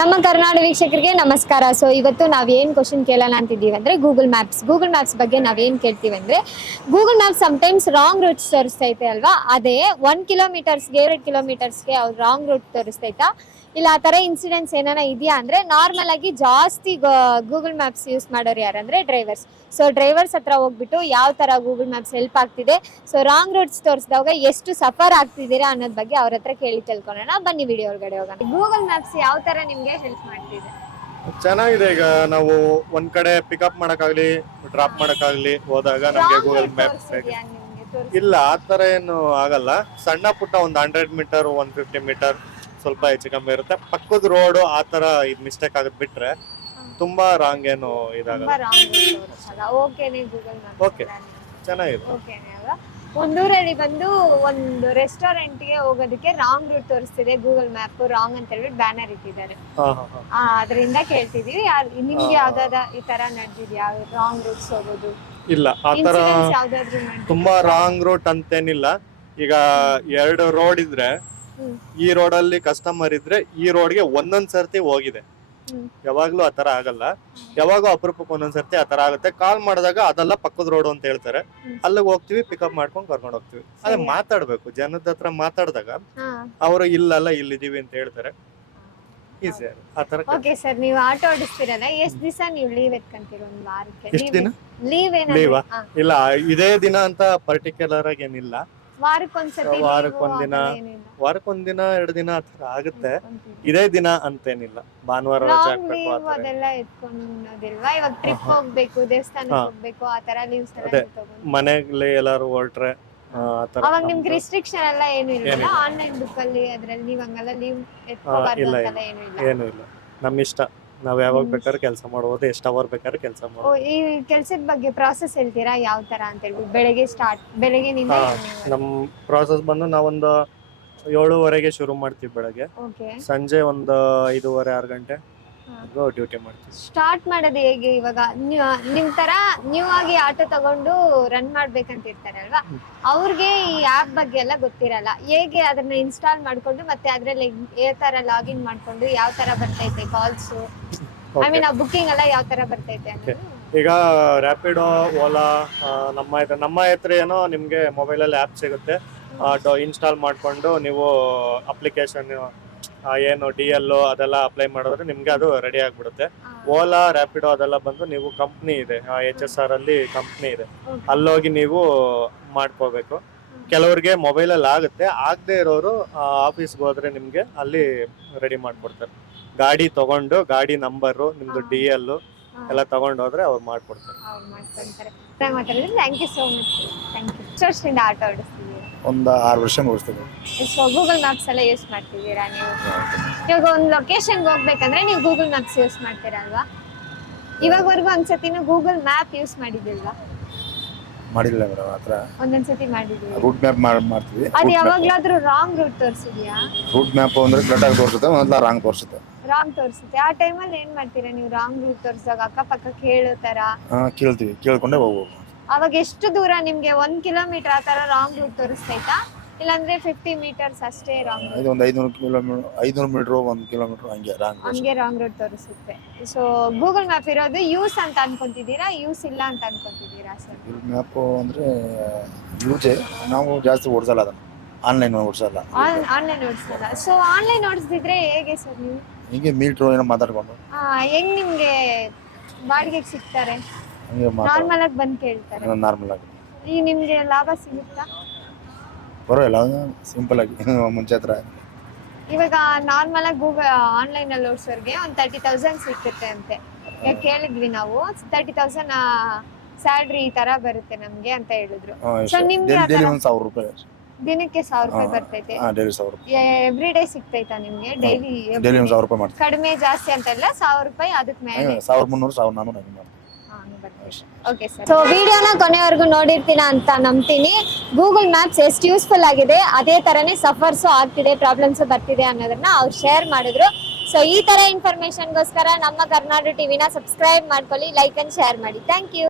ನಮ್ಮ ಕರ್ನಾಟಕ ವೀಕ್ಷಕರಿಗೆ ನಮಸ್ಕಾರ. ಸೊ ಇವತ್ತು ನಾವೇನು ಕ್ವಶನ್ ಕೇಳೋಣ ಅಂತಿದ್ದೀವಿ ಅಂದರೆ ಗೂಗಲ್ ಮ್ಯಾಪ್ಸ್ ಬಗ್ಗೆ ನಾವೇನು ಕೇಳ್ತೀವಿ ಅಂದರೆ Google maps sometimes wrong routes ತೋರಿಸ್ತೈತೆ ಅಲ್ವಾ. ಅದೇ 1 ಕಿಲೋಮೀಟರ್ಸ್ಗೆ 2 ಕಿಲೋಮೀಟರ್ಸ್ಗೆ ಅವ್ರು ರಾಂಗ್ ರೂಟ್ ತೋರಿಸ್ತೈತಾ, ಇಲ್ಲ ಆ ಥರ ಇನ್ಸಿಡೆಂಟ್ಸ್ ಏನಾರ ಇದೆಯಾ ಅಂದರೆ ನಾರ್ಮಲ್ ಆಗಿ ಜಾಸ್ತಿ ಗೂಗಲ್ ಮ್ಯಾಪ್ಸ್ ಯೂಸ್ ಮಾಡೋರು ಯಾರಂದರೆ ಡ್ರೈವರ್ಸ್. ಸೊ ಡ್ರೈವರ್ಸ್ ಹತ್ರ ಹೋಗ್ಬಿಟ್ಟು ಯಾವ ಥರ ಗೂಗಲ್ ಮ್ಯಾಪ್ಸ್ ಹೆಲ್ಪ್ ಆಗ್ತಿದೆ, ಸೊ ರಾಂಗ್ ರೂಟ್ಸ್ ತೋರಿಸಿದಾಗ ಎಷ್ಟು ಸಫರ್ ಆಗ್ತಿದ್ದೀರಾ ಅನ್ನೋದ್ ಬಗ್ಗೆ ಅವ್ರ ಹತ್ರ ಕೇಳಿ ತಿಳ್ಕೊಳ್ಳೋಣ. ಬನ್ನಿ ವಿಡಿಯೋ ಒಳಗಡೆ ಹೋಗೋಣ. ಗೂಗಲ್ ಮ್ಯಾಪ್ಸ್ ಯಾವ ಥರ ನಿಮಗೆ ಹೆಲ್ಪ್ ಮಾಡ್ತಿದೆ? ಚೆನ್ನಾಗಿದೆ. ಈಗ ನಾವು ಒಂದ್ ಕಡೆ ಪಿಕಪ್ ಮಾಡಕ್ಕಾಗ್ಲಿ ಡ್ರಾಪ್ ಮಾಡಕ್ಕಾಗ್ಲಿ ಹೋದಾಗ ನಮ್ಗೆ ಗೂಗಲ್ ಮ್ಯಾಪ್ ಇಲ್ಲ ಆ ತರ ಏನು ಆಗಲ್ಲ. ಸಣ್ಣ ಪುಟ್ಟ ಒಂದು 100 ಮೀಟರ್ 150 ಮೀಟರ್ ಸ್ವಲ್ಪ ಹೆಚ್ಚು ಕಮ್ಮಿ ಇರುತ್ತೆ. ಪಕ್ಕದ ರೋಡ್ ಆ ತರ ಇದ್ ಮಿಸ್ಟೇಕ್ ಆಗದ್ ಬಿಟ್ರೆ ತುಂಬಾ ರಾಂಗ್ ಏನು ಇದಾಗಲ್ಲ. ಓಕೆ ಚೆನ್ನಾಗಿದೆ. ಒಂದೂರಲ್ಲಿ ಬಂದು ಒಂದು ರೆಸ್ಟೋರೆಂಟ್ಗೆ ಹೋಗೋದಕ್ಕೆ ರಾಂಗ್ ರೂಟ್ ತೋರಿಸ್ತಿದೆ, ಗೂಗಲ್ ಮ್ಯಾಪ್ ರಾಂಗ್ ಅಂತ ಹೇಳ್ಬಿಟ್ಟು ಬ್ಯಾನರ್ ಇಟ್ಟಿದ್ದಾರೆ. ಅದರಿಂದ ಕೇಳ್ತಿದೀವಿ, ನಿಮ್ಗೆ ಯಾವ್ದಾದ ಈ ತರ ನಡೆದಿದ್ಯಾ ರಾಂಗ್ ರೂಟ್ಸ್ ಹೋಗೋದು? ಇಲ್ಲ ಆತರ ತುಂಬಾ ರಾಂಗ್ ರೂಟ್ ಅಂತೇನಿಲ್ಲ. ಈಗ 2 ರೋಡ್ ಇದ್ರೆ ಈ ರೋಡ್ ಅಲ್ಲಿ ಕಸ್ಟಮರ್ ಇದ್ರೆ ಈ ರೋಡ್ಗೆ ಒಂದೊಂದ್ ಸರ್ತಿ ಹೋಗಿದೆ. ಯಾವಾಗ್ಲೂ ಆತರ ಆಗಲ್ಲ. ಯಾವಾಗೂ ಅಪರೂಪಕ್ಕೆ ಒಂದೊಂದ್ ಸರ್ತಿ ಆತರ ಆಗುತ್ತೆ. ಕಾಲ್ ಮಾಡಿದಾಗ ಅದೆಲ್ಲ ಪಕ್ಕದ ರೋಡ್ ಅಂತ ಹೇಳ್ತಾರೆ, ಅಲ್ಲಿಗೆ ಹೋಗ್ತಿವಿ, ಪಿಕಪ್ ಮಾಡ್ಕೊಂಡು ಕರ್ಕೊಂಡು ಹೋಗ್ತಿವಿ. ಅದೇ ಮಾತಾಡ್ಬೇಕು, ಜನದ ಹತ್ರ ಮಾತಾಡಿದಾಗ ಅವರು ಇಲ್ಲಲ್ಲ ಇಲ್ಲಿದೀವಿ ಅಂತ ಹೇಳ್ತಾರೆ. ಈಸಿ ಆತರ. ಓಕೆ ಸರ್, ನೀವು ಆಟೋ ಓಡಿಸ್ತಿರಲ್ಲ, ಎಷ್ಟು ದಿವಸ ನೀವು ಲೀವ್ ಎತ್ಕೊಂತೀರ ಒಂದು ವಾರಕ್ಕೆ? ಎಷ್ಟು ದಿನ ಲೀವ್ ಲೀವಾ? ಇಲ್ಲ ಇದೇ ದಿನ ಅಂತ ಪರ್ಟಿಕ್ಯುಲರ್ ಆಗಿ ಏನಿಲ್ಲ. ವಾರಕ್ಕೊಂದ್ಸತಿ ವಾರಕ್ಕೊಂದಿನ 2 ದಿನ ಆತರ ಆಗುತ್ತೆ. ಇದೇ ದಿನ ಅಂತೇನಿಲ್ಲ. ಭಾನುವಾರ ರಜೆ ಹಾಕ್ಬೇಕು ಅದೆಲ್ಲ ಎತ್ಕೊಂಡೋದಿಲ್ವಾ? ಇವಾಗ ಟ್ರಿಪ್ ಹೋಗ್ಬೇಕು, ದೇವಸ್ಥಾನಕ್ಕೆ ಹೋಗ್ಬೇಕು, ಆ ತರ ಲೀವ್ಸ್ ಮನೆಗೆ ಎಲ್ಲಾರು ಹೊರಟ್ರೆ ಅವಾಗ ನಿಮ್ಗೆ ರಿಸ್ಟ್ರಿಕ್ಷನ್ ಎಲ್ಲ ಏನು ಇಲ್ಲ? ಆನ್ಲೈನ್ ಬುಕ್ ಅಲ್ಲಿ ಅದ್ರಲ್ಲಿ ನೀವು ಹಂಗಲ್ಲ ಲೀವ್ ಎತ್ಕೋಬಾರ್ದು ಅಂತೆಲ್ಲ ಏನು ಇಲ್ಲ. ನಮ್ಮ ಇಷ್ಟ, ನಾವ್ ಯಾವಾಗ ಬೇಕಾದ್ರೆ ಕೆಲಸ ಮಾಡ್ಬೋದು, ಎಷ್ಟು ಅವರ್ ಬೇಕಾದ್ರೆ ಕೆಲಸ ಮಾಡ್ಬೋದು. ಈ ಕೆಲಸದ ಬಗ್ಗೆ ಪ್ರಾಸೆಸ್ ಹೇಳ್ತೀರಾ ಯಾವ ತರ ಅಂತ ಹೇಳ್ಬಿಟ್ಟು? ಬೆಳಗ್ಗೆನಿಂದ ನಮ್ ಪ್ರಾಸೆಸ್ ಬಂದು ನಾವೊಂದು 7:30ಗೆ ಶುರು ಮಾಡ್ತೀವಿ ಬೆಳಗ್ಗೆ. ಸಂಜೆ ಒಂದು 5:30 6 ಗಂಟೆ ಡ್ಯೂಟಿ ಮಾಡ್ತೀವಿ. ಸ್ಟಾರ್ಟ್ ಮಾಡೋದು ಹೇಗೆ? ಇವಾಗ ನಿಮ್ ತರ ನ್ಯೂ ಆಗಿ ಆಟೋ ತಗೊಂಡು ರನ್ ಮಾಡ್ಬೇಕಂತ ಇರ್ತಾರೆ ಅಲ್ವಾ, ಅವ್ರಿಗೆ ಈ ಆಪ್ ಬಗ್ಗೆ ಎಲ್ಲ ಗೊತ್ತಿರಲ್ಲ. ಹೇಗೆ ಅದನ್ನ ಇನ್ಸ್ಟಾಲ್ ಮಾಡ್ಕೊಂಡು ಮತ್ತೆ ಅದ್ರಲ್ಲಿ ಯಾವ ತರ ಲಾಗಿನ್ ಮಾಡ್ಕೊಂಡು ಯಾವ ತರ ಬರ್ತೈತೆ ಕಾಲ್ಸ್, ಐ ಮೀನ್ ಆ ಬುಕ್ಕಿಂಗ್ ಎಲ್ಲ ಯಾವ ತರ ಬರ್ತೈತೆ ಅನ್ನೋದು? ಈಗ ರ್ಯಾಪಿಡೋ, ಓಲಾ, ನಮ್ಮ ಹತ್ರ ಏನೋ ನಿಮ್ಗೆ ಮೊಬೈಲಲ್ಲಿ ಆ್ಯಪ್ ಸಿಗುತ್ತೆ. ಇನ್ಸ್ಟಾಲ್ ಮಾಡ್ಕೊಂಡು ನೀವು ಅಪ್ಲಿಕೇಶನ್ ಏನು DL ಅದೆಲ್ಲ ಅಪ್ಲೈ ಮಾಡಿದ್ರೆ ನಿಮ್ಗೆ ಅದು ರೆಡಿ ಆಗ್ಬಿಡುತ್ತೆ. ಓಲಾ, ರ್ಯಾಪಿಡೋ ಅದೆಲ್ಲ ಬಂದು ನೀವು ಕಂಪ್ನಿ ಇದೆ, HSR ಅಲ್ಲಿ ಕಂಪ್ನಿ ಇದೆ, ಅಲ್ಲೋಗಿ ನೀವು ಮಾಡ್ಕೋಬೇಕು. ಕೆಲವ್ರಿಗೆ ಮೊಬೈಲಲ್ಲಿ ಆಗುತ್ತೆ, ಆಗದೆ ಇರೋರು ಆಫೀಸ್ಗೆ ಹೋದ್ರೆ ನಿಮ್ಗೆ ಅಲ್ಲಿ ರೆಡಿ ಮಾಡ್ಕೊಡ್ತಾರೆ. ಗಾಡಿ ತಗೊಂಡು ಗಾಡಿ ನಂಬರು ನಿಮ್ದು DL ಎಲ್ಲ ತಗೊಂಡು ಹೋದ್ರೆ ಅವ್ರು ಮಾಡ್ಕೊಡ್ತಾರೆ. Thank you so much. Thank you. ಎಷ್ಟು ವರ್ಷದಿಂದ ಆಟೋ ಓಡಿಸ್ತಿದ್ದೀರಾ? ಒಂದು 6 ವರ್ಷ ಓಡಿಸ್ತಿದ್ದೀವಿ. ಸೊ ಗೂಗಲ್ ಮ್ಯಾಪ್ಸ್ ಎಲ್ಲ ಯೂಸ್ ಮಾಡ್ತಿದ್ದೀರಾ ನೀವು? ಇವಾಗ ಒಂದು ಲೊಕೇಶನ್ಗೆ ಹೋಗ್ಬೇಕಂದ್ರೆ ನೀವು ಗೂಗಲ್ ಮ್ಯಾಪ್ಸ್ ಯೂಸ್ ಮಾಡ್ತೀರಾ ಅಲ್ವಾ? ಇವಾಗವರೆಗೂ ಒಂದ್ಸತಿನೂ ಗೂಗಲ್ ಮ್ಯಾಪ್ ಯೂಸ್ ಮಾಡಿದಿಲ್ವಾ? ಮಾಡಿಲ್ಲ ಮೇಡಮ್. ಹತ್ರ ಒಂದೊಂದ್ಸತಿ ಮಾಡಿದ್ದೀವಿ. ರೂಟ್ ಮ್ಯಾಪ್ ಮಾಡ್ತೀವಿ. ಅದು ಯಾವಾಗ್ಲಾದ್ರೂ ರಾಂಗ್ ರೂಟ್ ತೋರಿಸಿದ್ಯಾ? ರೂಟ್ ಮ್ಯಾಪ್ ಅಂದ್ರೆ ಕರೆಕ್ಟ್ ಆಗಿ ತೋರಿಸುತ್ತೆ, ಮೊದಲ ರಾಂಗ್ ತೋರಿಸುತ್ತೆ. ರಾಂಗ್ ತೋರಿಸುತ್ತೆ. ಆ ಟೈಮಲ್ಲಿ ಏನ್ ಮಾಡ್ತೀರಾ ನೀವು? ರಾಂಗ್ ರೂಟ್ ತೋರಿಸಿದಾಗ ಅಕ್ಕಪಕ್ಕ ಕೇಳೋ ತರ ಕೇಳ್ತೀವಿ, ಕೇಳ್ಕೊಂಡೆ ಹೋಗ್ಬೋದು. ಅವಾಗ ಎಷ್ಟು ದೂರ ನಿಮ್ಗೆ 1 ಕಿಲೋಮೀಟರ್ ಆ ತರ ರಾಂಗ್ ರೂಟ್ ತೋರಿಸ್ತೈತಾ, ಇಲ್ಲಾಂದ್ರೆ 50 ಮೀಟರ್ಸ್ ಅಷ್ಟೇ ರಾಂಗ್ ರೂಟ್? ಒಂದು 500 ಮೀಟರ್ 1 ಕಿಲೋಮೀಟರ್ ಹಂಗೆ ರಾಂಗ್ ರೂಟ್ ತೋರಿಸುತ್ತೆ. ಸೊ ಗೂಗಲ್ ಮ್ಯಾಪ್ ಇರೋದು ಯೂಸ್ ಅಂತ ಅನ್ಕೊಂತಿದ್ದೀರಾ, ಯೂಸ್ ಇಲ್ಲ ಅಂತ ಅನ್ಕೊಂತಿದ್ದೀರಾ ಸರ್? ಗೂಗಲ್ ಮ್ಯಾಪ್ ಅಂದ್ರೆ ಯೂಸೇ, ನಾವು ಜಾಸ್ತಿ ಓಡಿಸಲ್ಲ, ಅದನ್ನು ಆನ್ಲೈನ್ ಓಡಿಸಲ್ಲ. ಆನ್ಲೈನ್ ಓಡಿಸಲ್ಲ. ಸೊ ಆನ್ಲೈನ್ ಓಡಿಸ್ದಿದ್ರೆ ಹೇಗೆ ಸರ್ ನೀವು? ಹೀಗೆ ಮೀಟ್ರು ಏನೋ ಮಾತಾಡ್ಕೊಂಡು. ಹೆಂಗ್ ನಿಮ್ಗೆ ಬಾಡಿಗೆಗೆ ಸಿಗ್ತಾರೆ? ನಾರ್ಮಲ್ ಆಗಿ ಬಂದು ಕೇಳ್ತಾರೆ? ನಾರ್ಮಲ್ ಆಗಿ. ಈಗ ನಿಮ್ಗೆ ಲಾಭ ಸಿಗುತ್ತಾ? ಬರೋಲ್ಲ, ಸಿಂಪಲ್ ಆಗಿ ಮುಂಚೆ ಹತ್ರ. ಇವಾಗ ನಾರ್ಮಲ್ ಆಗಿ ಗೂಗಲ್ ಆನ್ಲೈನ್ ಅಲ್ಲಿ ಓಡಿಸೋರ್ಗೆ ಒಂದು 30,000 ಸಿಕ್ಕುತ್ತೆ ಅಂತೆ. ಈಗ ಕೇಳಿದ್ವಿ ನಾವು, 30,000 ಸ್ಯಾಲ್ರಿ ಈ ತರ ಬರುತ್ತೆ ನಮ್ಗೆ ಅಂತ ಹೇಳಿದ್ರು. ಸೊ ನಿಮ್ಗೆ 1,000 ರೂಪಾಯಿ ದಿನಕ್ಕೆ 1,000 ರೂಪಾಯಿ ಬರ್ತೈತೆ? ಡೈಲಿ 1,000 ರೂಪಾಯಿ. ಎವ್ರಿ ಡೇ ಸಿಗ್ತೈತಾ ನಿಮ್ಗೆ? ಡೈಲಿ 1,000 ರೂಪಾಯಿ ಮಾಡ್ತೀವಿ. ಕಡಿಮೆ ಜಾಸ್ತಿ ಅಂತ ಇಲ್ಲ, 1,000 ರೂಪಾಯಿ ಅದಕ್ಕೆ ಮೇಲೆ 1,300 1,400 ಮಾಡ್ತೀವಿ. Okay sir. ಸೊ ವಿಡಿಯೋನ ಕೊನೆವರೆಗೂ ನೋಡಿರ್ತೀನ ಅಂತ ನಂಬ್ತೀನಿ. ಗೂಗಲ್ ಮ್ಯಾಪ್ಸ್ ಎಷ್ಟು ಯೂಸ್ಫುಲ್ ಆಗಿದೆ, ಅದೇ ತರನೇ ಸಫರ್ಸು ಆಗ್ತಿದೆ, ಪ್ರಾಬ್ಲಮ್ಸ್ ಬರ್ತಿದೆ ಅನ್ನೋದನ್ನ ಅವ್ರು ಶೇರ್ ಮಾಡಿದ್ರು. ಸೊ ಈ ತರ ಇನ್ಫಾರ್ಮೇಶನ್ಗೋಸ್ಕರ ನಮ್ಮ ಕರ್ನಾಟಕ ಟಿವಿನ ಸಬ್ಸ್ಕ್ರೈಬ್ ಮಾಡ್ಕೊಳ್ಳಿ, ಲೈಕ್ ಅಂಡ್ ಶೇರ್ ಮಾಡಿ. Thank you.